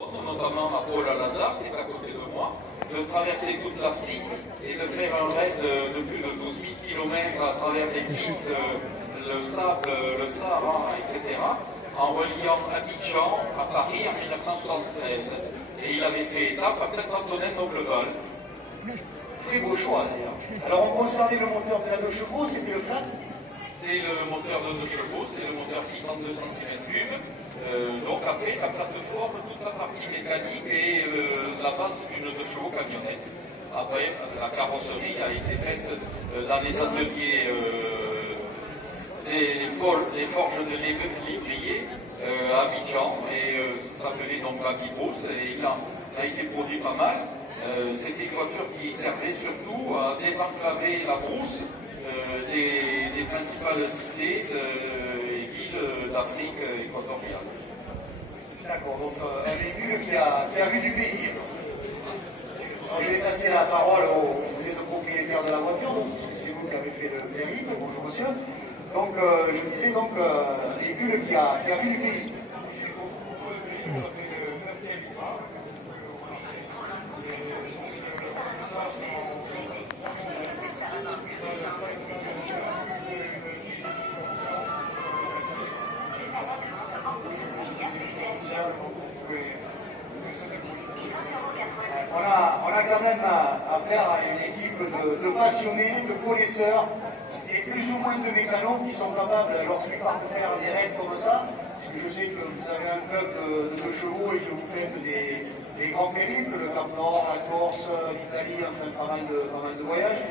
Notamment à Paul Alazar, qui est à côté de moi, de traverser toute l'Afrique et de faire un raid de plus de 12 000 km à travers les pistes, le sable, le Sahara, etc., en reliant Abidjan à Paris en 1973. Et il avait fait étape à Saint-Antonin-Nobleval. Très beau choix d'ailleurs. Alors on concernait le moteur de la 2 chevaux, c'était le 4. C'est le moteur de 2 chevaux, c'est le moteur 602 cm3. Donc après, la plateforme, toute la partie mécanique et la base d'une 2 chevaux camionnette. Après, la carrosserie a été faite dans les ateliers des forges de lévrier à Abidjan, et ça s'appelait donc Baby Brousse, et il a été produit pas mal. C'était une voiture qui servait surtout à désenclaver la brousse des principales cités et villes d'Afrique équatoriale. D'accord, donc un véhicule qui a vu du pays. Alors, je vais passer la parole vous êtes le propriétaire de la voiture, donc c'est vous qui avez fait le périple. Bonjour monsieur. Donc je disais donc un véhicule qui a vu du pays. On a quand même affaire à une équipe de passionnés, de connaisseurs et plus ou moins de mécanos qui sont capables, lorsqu'ils partent faire des raids comme ça, parce que je sais que vous avez un club de 2 chevaux et que vous faites des grands périples, le Cap Nord, la Corse, l'Italie, enfin pas mal de voyages,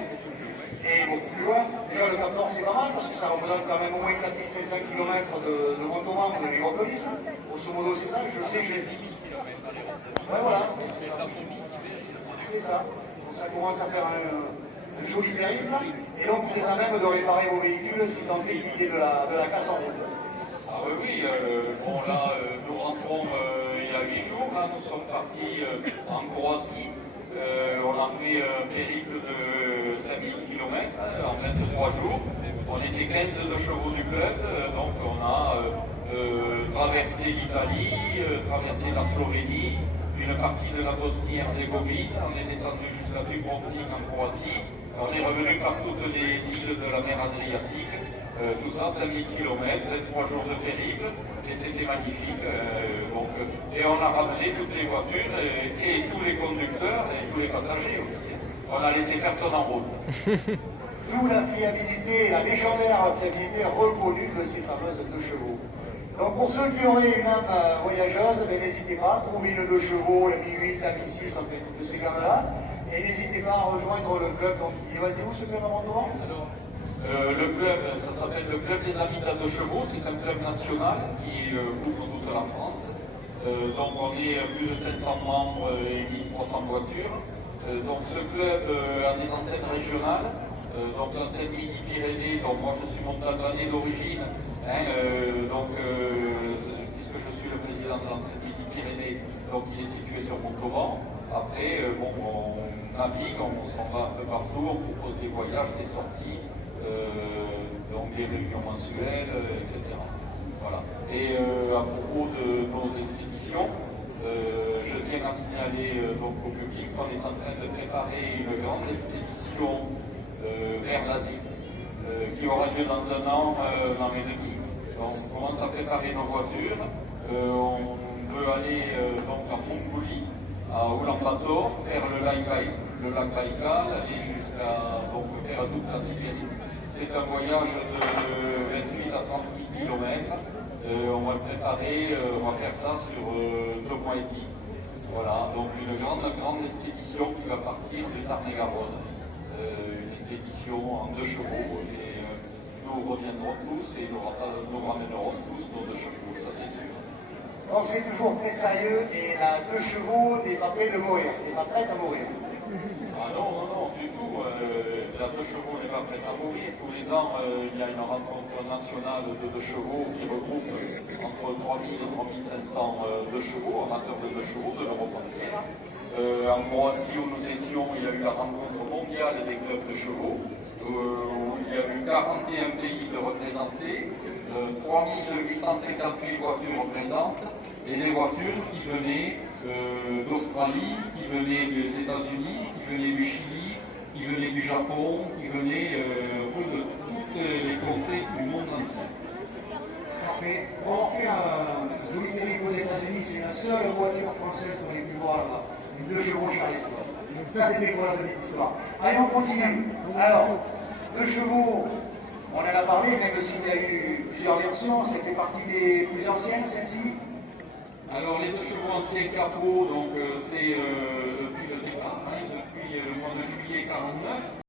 et beaucoup plus loin. Déjà le Cap Nord c'est pas mal parce que ça représente quand même au moins 4500 km de motorhome de l'Héropolis. Grosso modo c'est ça, je sais que j'ai 10 000 km. Ouais, voilà. C'est ça. Donc, ça commence à faire un joli périple. Et donc vous êtes à même de réparer vos véhicules si tant est qu'il y ait de la casse en route. Ah oui, bon là, nous rentrons il y a 8 jours, là, nous sommes partis en Croatie. On a fait un périple de 5000 km en 23 jours. On était 15 de chevaux du club, donc on a traversé l'Italie, traversé la Slovénie, une partie de la Bosnie-Herzégovine, on est descendu jusqu'à Dubrovnik en Croatie, on est revenu par toutes les îles de la mer Adriatique, tout ça 5000 km, 23 jours de périple, et c'était magnifique. Et on a ramené toutes les voitures et tous les conducteurs et tous les passagers aussi. On a laissé personne en route. D'où la fiabilité, la légendaire fiabilité reconnue de ces fameuses 2 chevaux. Donc pour ceux qui auraient une âme voyageuse, n'hésitez pas, trouvez une 2 chevaux, la 1008, la 1006, en fait, de ces gamins-là, et n'hésitez pas à rejoindre le club. Donc, vas-y, où ce club avant devant? Le club, ça s'appelle le Club des Amis de la 2 chevaux, c'est un club national qui couvre toute la France. Donc on est plus de 500 membres et 1300 voitures. Donc ce club a des antennes régionales, donc l'antenne Midi-Pyrénées, donc moi je suis montagnais d'origine, puisque je suis le président de l'antenne Midi-Pyrénées, donc il est situé sur Montauban. Après, on navigue, on s'en va un peu partout, on propose des voyages, des sorties, donc des réunions mensuelles, etc. Voilà. Et à propos de nos expéditions, je tiens à signaler donc au public qu'on est en train de préparer une grande expédition vers l'Asie, qui aura lieu dans un an dans les demi. Donc on commence à préparer nos voitures. On veut aller donc en Mongolie, à Ulaanbaatar, faire le lac Baïkal, aller jusqu'à faire toute la Sibérie. C'est un voyage de 28 à 30 000 km. On va le préparer, on va faire ça sur 2 mois et demi. Voilà, donc une grande expédition qui va partir de Tarn-et-Garonne. Une expédition en 2 chevaux. Et nous reviendrons tous et nous ramènerons tous nos 2 chevaux, ça c'est sûr. Donc c'est toujours très sérieux et la 2 chevaux n'est pas prête de mourir, n'est pas prête à mourir. Ah non, du tout. La 2 chevaux n'est pas prête à mourir. Tous les ans, il y a une rencontre nationale de 2 chevaux qui regroupe entre 3000 et 3500 2 chevaux, amateurs de 2 chevaux de l'Europe entière. En Croatie, où nous étions, il y a eu la rencontre mondiale des clubs de chevaux, où il y a eu 41 pays de représentés, 3858 voitures présentes, et des voitures qui venaient d'Australie, qui venaient des États-Unis, qui venaient du Chili, qui venaient du Japon, qui venaient de toutes les contrées du monde entier. Parfait. On va faire un joli périple aux États-Unis, c'est la seule voiture française qu'on ait pu voir là-bas. Les 2 chevaux Charles. Donc ça c'était pour la petite histoire. Allez, on continue. Alors, 2 chevaux, on en a parlé, même s'il y a eu plusieurs versions, c'était partie des plus anciennes, celle-ci. Alors les 2 chevaux anciens capot, donc c'est depuis le départ, depuis le mois de juillet 49.